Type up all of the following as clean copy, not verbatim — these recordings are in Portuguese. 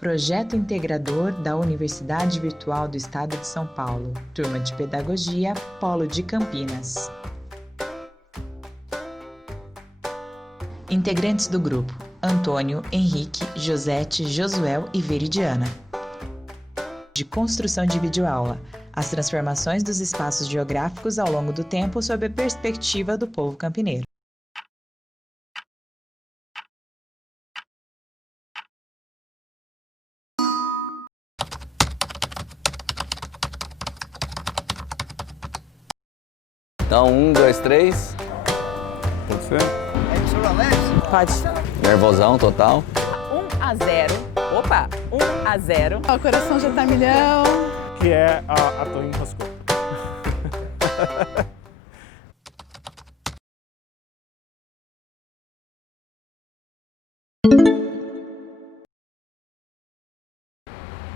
Projeto integrador da Universidade Virtual do Estado de São Paulo, Turma de Pedagogia, Polo de Campinas. Integrantes do grupo: Antônio, Henrique, Josete, Josuel e Veridiana. De construção de videoaula: as transformações dos espaços geográficos ao longo do tempo sob a perspectiva do povo campineiro. Então, 1, 2, 3. Pode ser? Pode. Nervosão total. 1-0. Opa, 1-0. O coração já tá milhão. Que é a Toinho Roscoe.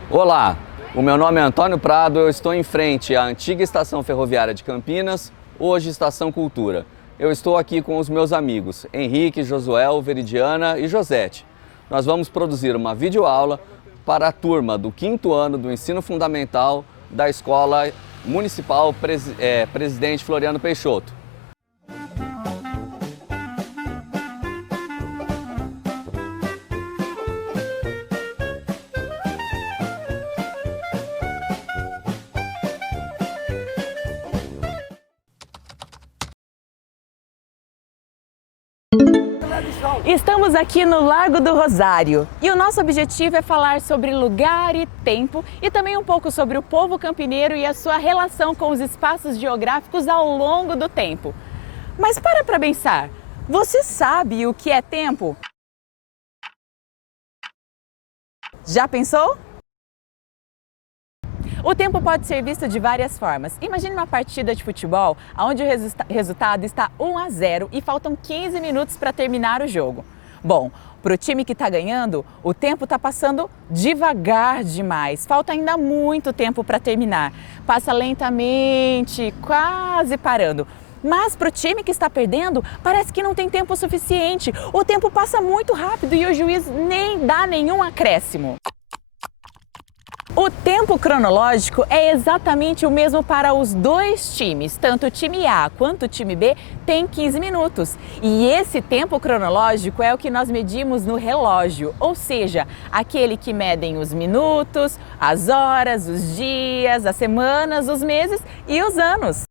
Olá, o meu nome é Antônio Prado, eu estou em frente à antiga Estação Ferroviária de Campinas, hoje Estação Cultura. Eu estou aqui com os meus amigos Henrique, Josuel, Veridiana e Josete. Nós vamos produzir uma videoaula para a turma do 5º ano do Ensino Fundamental da Escola Municipal Presidente Floriano Peixoto. Estamos aqui no Largo do Rosário e o nosso objetivo é falar sobre lugar e tempo e também um pouco sobre o povo campineiro e a sua relação com os espaços geográficos ao longo do tempo. Mas para pensar, você sabe o que é tempo? Já pensou? O tempo pode ser visto de várias formas. Imagine uma partida de futebol onde o resultado está 1-0 e faltam 15 minutos para terminar o jogo. Bom, para o time que está ganhando, o tempo está passando devagar demais. Falta ainda muito tempo para terminar. Passa lentamente, quase parando. Mas para o time que está perdendo, parece que não tem tempo suficiente. O tempo passa muito rápido e o juiz nem dá nenhum acréscimo. O tempo cronológico é exatamente o mesmo para os dois times, tanto o time A quanto o time B tem 15 minutos. E esse tempo cronológico é o que nós medimos no relógio, ou seja, aquele que medem os minutos, as horas, os dias, as semanas, os meses e os anos.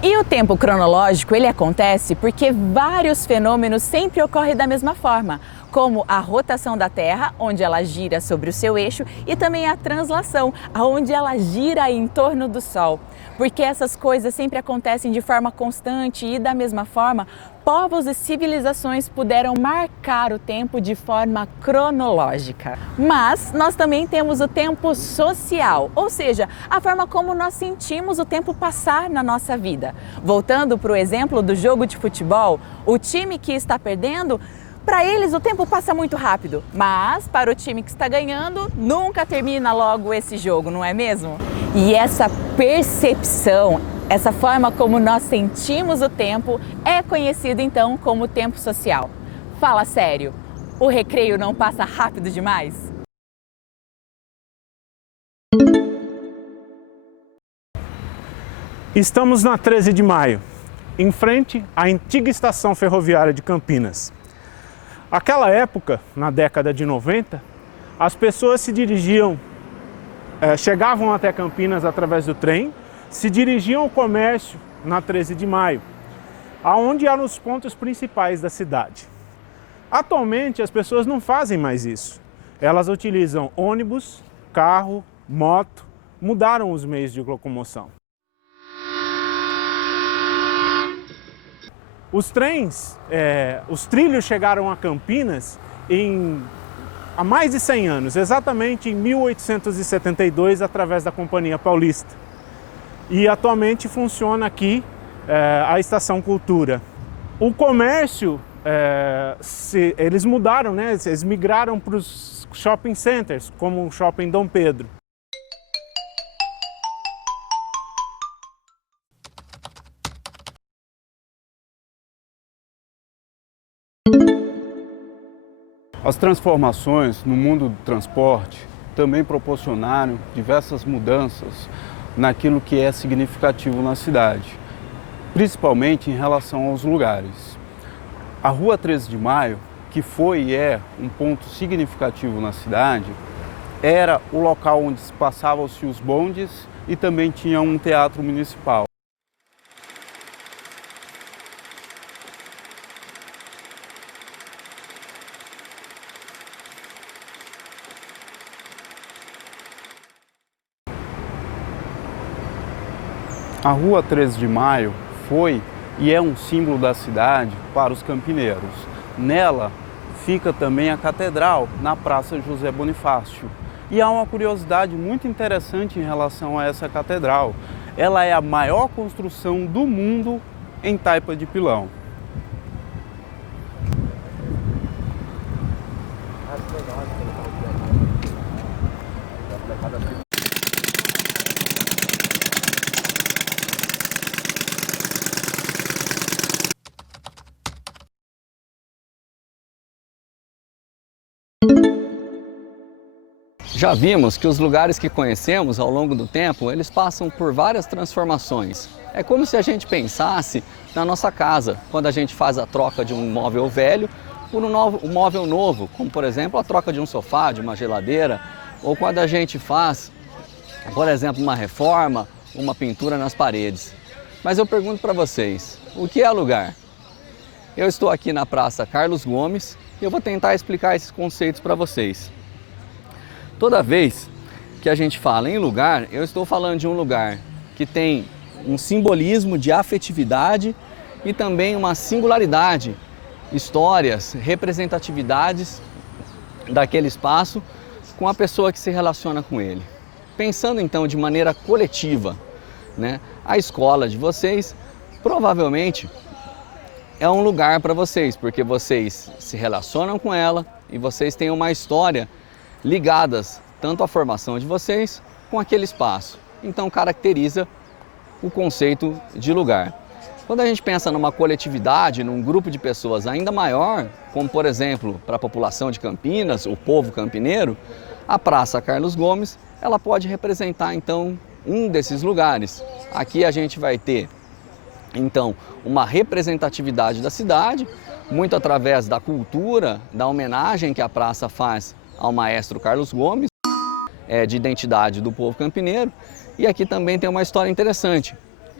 E o tempo cronológico, ele acontece porque vários fenômenos sempre ocorrem da mesma forma, como a rotação da Terra, onde ela gira sobre o seu eixo, e também a translação, onde ela gira em torno do Sol. Porque essas coisas sempre acontecem de forma constante e da mesma forma, povos e civilizações puderam marcar o tempo de forma cronológica. Mas nós também temos o tempo social, ou seja, a forma como nós sentimos o tempo passar na nossa vida. Voltando para o exemplo do jogo de futebol, o time que está perdendo, para eles o tempo passa muito rápido, mas para o time que está ganhando, nunca termina logo esse jogo, não é mesmo? E essa percepção, essa forma como nós sentimos o tempo é conhecido então como tempo social. Fala sério, o recreio não passa rápido demais? Estamos na 13 de maio, em frente à antiga Estação Ferroviária de Campinas. Aquela época, na década de 90, as pessoas chegavam até Campinas através do trem, se dirigiam ao comércio na 13 de maio, aonde eram os pontos principais da cidade. Atualmente, as pessoas não fazem mais isso. Elas utilizam ônibus, carro, moto, mudaram os meios de locomoção. Os trilhos chegaram a Campinas há mais de 100 anos, exatamente em 1872, através da Companhia Paulista. E atualmente funciona aqui a Estação Cultura. O comércio, eles mudaram, né? Eles migraram para os shopping centers, como o Shopping Dom Pedro. As transformações no mundo do transporte também proporcionaram diversas mudanças naquilo que é significativo na cidade, principalmente em relação aos lugares. A Rua 13 de Maio, que foi e é um ponto significativo na cidade, era o local onde passavam-se os bondes e também tinha um teatro municipal. A Rua 13 de Maio foi e é um símbolo da cidade para os campineiros. Nela fica também a catedral, na Praça José Bonifácio. E há uma curiosidade muito interessante em relação a essa catedral. Ela é a maior construção do mundo em taipa de pilão. Já vimos que os lugares que conhecemos ao longo do tempo, eles passam por várias transformações. É como se a gente pensasse na nossa casa, quando a gente faz a troca de um móvel velho por um móvel novo, como por exemplo a troca de um sofá, de uma geladeira, ou quando a gente faz, por exemplo, uma reforma, uma pintura nas paredes. Mas eu pergunto para vocês, o que é lugar? Eu estou aqui na Praça Carlos Gomes e eu vou tentar explicar esses conceitos para vocês. Toda vez que a gente fala em lugar, eu estou falando de um lugar que tem um simbolismo de afetividade e também uma singularidade, histórias, representatividades daquele espaço com a pessoa que se relaciona com ele. Pensando então de maneira coletiva, né, a escola de vocês provavelmente é um lugar para vocês, porque vocês se relacionam com ela e vocês têm uma história ligadas tanto à formação de vocês com aquele espaço. Então caracteriza o conceito de lugar. Quando a gente pensa numa coletividade, num grupo de pessoas ainda maior, como por exemplo para a população de Campinas, o povo campineiro, a Praça Carlos Gomes, ela pode representar então um desses lugares. Aqui a gente vai ter então uma representatividade da cidade, muito através da cultura, da homenagem que a praça faz ao maestro Carlos Gomes, de identidade do povo campineiro. E aqui também tem uma história interessante.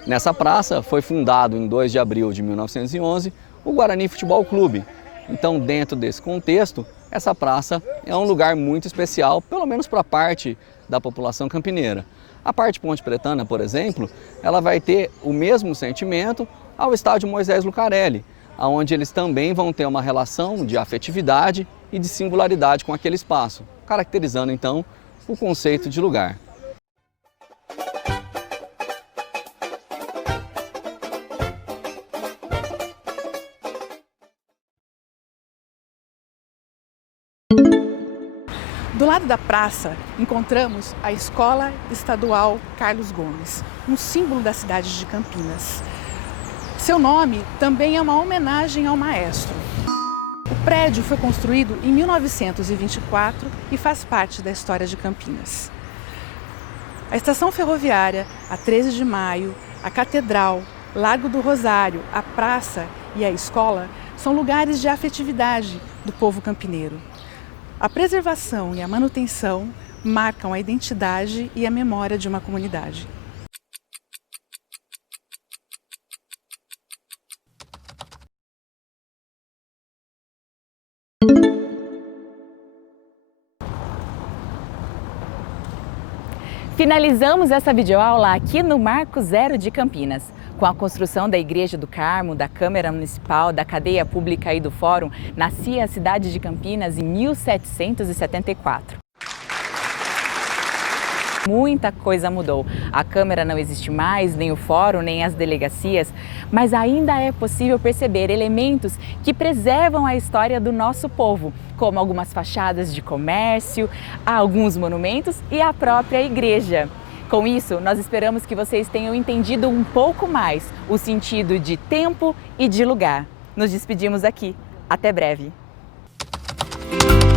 Nessa praça foi fundado em 2 de abril de 1911 o Guarani Futebol Clube. Então, dentro desse contexto, essa praça é um lugar muito especial, pelo menos para a parte da população campineira. A parte Ponte Pretana, por exemplo, ela vai ter o mesmo sentimento ao estádio Moisés Lucarelli, onde eles também vão ter uma relação de afetividade e de singularidade com aquele espaço, caracterizando então o conceito de lugar. Do lado da praça, encontramos a Escola Estadual Carlos Gomes, um símbolo da cidade de Campinas. Seu nome também é uma homenagem ao maestro. O prédio foi construído em 1924 e faz parte da história de Campinas. A estação ferroviária, a 13 de Maio, a Catedral, Largo do Rosário, a praça e a escola são lugares de afetividade do povo campineiro. A preservação e a manutenção marcam a identidade e a memória de uma comunidade. Finalizamos essa videoaula aqui no Marco Zero de Campinas. Com a construção da Igreja do Carmo, da Câmara Municipal, da Cadeia Pública e do Fórum, nascia a cidade de Campinas em 1774. Muita coisa mudou. A Câmara não existe mais, nem o Fórum, nem as delegacias, mas ainda é possível perceber elementos que preservam a história do nosso povo, como algumas fachadas de comércio, alguns monumentos e a própria igreja. Com isso, nós esperamos que vocês tenham entendido um pouco mais o sentido de tempo e de lugar. Nos despedimos aqui. Até breve! Música